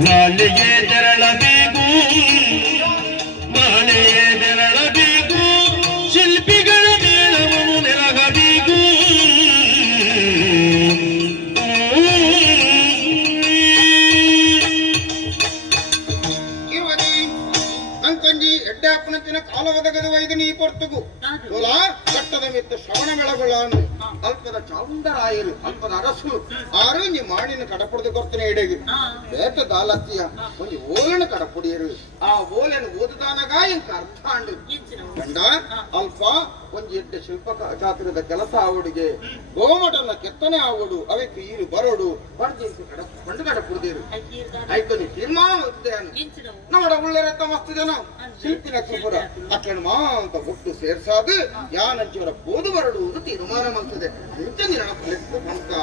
ನಾಳೆಗೆ ತೆರಳಬೇಕು ನಾಳೆಗೆ ತೆರಳಬೇಕು ಶಿಲ್ಪಿಗಳ ಮೇಳವನ್ನು ನೆರಗಬೇಕು ಅಂಕಂಜಿ ಎಡ್ಡಾಪನಂಚಿನ ಕಾಲ ಒದಗದ ವೈದನಿ ಕೊರ್ತಗು ಕಟ್ಟದ ಮಿತ್ತ ಶ್ರವಣ ಬೆಳಗೊಳ್ಳಾನು ಅಲ್ಪದ ಚಾವುಂಡರಾಯರು ಅಲ್ಪದ ಅರಸು ಆರಂಜಿ ಮಾಡಿನ ಕಡಪುಡದ ಕೊರ್ತನೆ ಎಡೆಗೆ ಬೇಟ ದಾಲತ್ತಿಯ ಒಂದು ಓಲನ ಕಡಪುಡಿಯರು ಆ ಓಲನ್ನು ಓದುದಾನಗ ಇಂಕ ಅರ್ಥ ಅಂಡು ಗಂಡ ಅಲ್ಪ ಒಂದು ಎಡ್ಡ ಶಿಲ್ಪ ಚಾತುರದ ಕೆಲಸ ಆವಡಿಗೆ ಗೋಮಟನ ಕೆತ್ತನೆ ಆವಡು ಅವಕ್ಕೆ ಈರು ಬರೋಡು ಪಂಡು ಕಡಪುಡಿಯರು ಆಯ್ತು ತೀರ್ಮಾನ ನೋಡ ಉಳ್ಳರತ್ತ ಮಸ್ತ್ ಜನ ಶಿಲ್ಪಿನ ಕೃಪುರ ಅಕ್ಕಣ ಮಾಂತ ಹುಟ್ಟು ಸೇರ್ಸಾದು ಯಾನಂಚಿವರ ಬೋದು ಬರಡುವುದು ತೀರ್ಮಾನ ಮಾಡ್ತದೆ ಅಂತ